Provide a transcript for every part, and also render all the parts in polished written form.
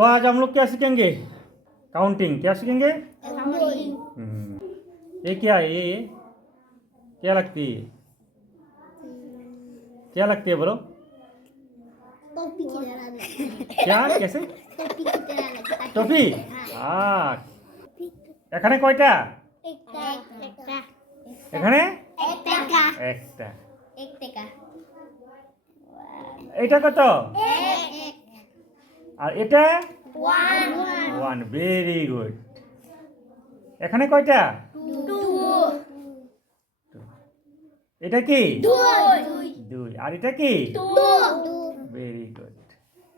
तो आज हम लोग क्या सीखेंगे? काउंटिंग। क्या सीखेंगे? ये क्या है? ये क्या लगती है? क्या लगती है बोलो? टोपी की तरह लगता है। क्या? कैसे? टोपी की तरह लगता है। টপি। এখানে কয়টা? একটা একটা এখানে একটা টাকা একটা। এক টাকা এটা কত? এক আর এটা ওয়ান ওয়ান। Very good. এখানে কয়টা? টু এটা কি? দুই দুই। আর এটা কি? Two very good.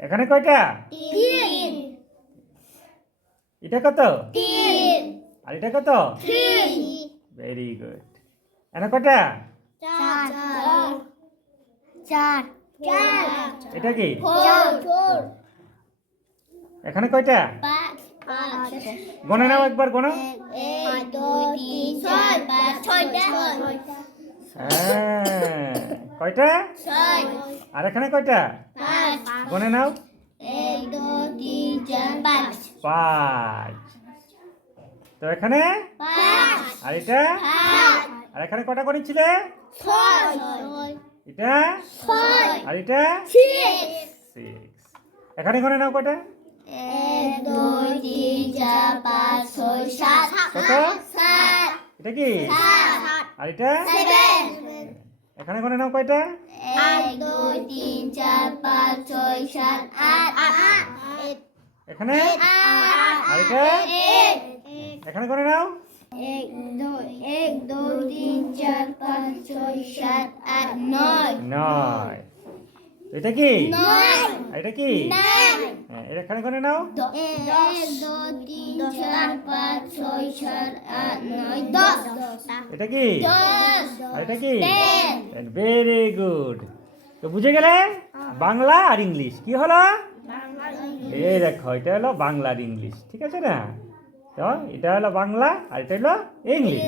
এখানে কয়টা? তিন এটা কত? তিন আর এটা কত? Three very good. এখানে কয়টা? চার চার চার এটা কি? ফোর এখানে কয়টা? পাঁচ পাঁচ গণে নাও একবার, গোনো। এক দুই তিন চার পাঁচ ছয়টা হ্যাঁ। কয়টা? ছয় আর এখানে কয়টা? পাঁচ গণে নাও। এক দুই তিন চার পাঁচ পাঁচ। তো এখানে পাঁচ আর এটা পাঁচ আর এখানে কটা করেছিলে? ছয় এটা ছয় আর এটা সিক্স 6। এখানে গণে নাও কয়টা? এক দুই তিন চার পাঁচ ছয় সাত কত? সাত এটা কি? সাত আর এটা সেভেন এখানে গণে নাও কয়টা? এক দুই তিন চার পাঁচ ছয় সাত আট এখানে আর এটা এখানে গণে নাও। এক দুই তিন চার পাঁচ ছয় সাত আট নয় 9। এটা কি? নয় আর এটা কি? নয় হ্যাঁ, এটা এখানে গণে নাও। এক দুই তিন চার পাঁচ ছয় সাত আট নয় দশ এটা কি? দশ আর এটা কি? 10 ভেরি গুড। তো বুঝে গেলে বাংলা আর ইংলিশ কি হলো? এই দেখো, এটা হলো বাংলা আর ইংলিশ, ঠিক আছে না? তো এটা হলো বাংলা আর এটা হলো ইংলিশ।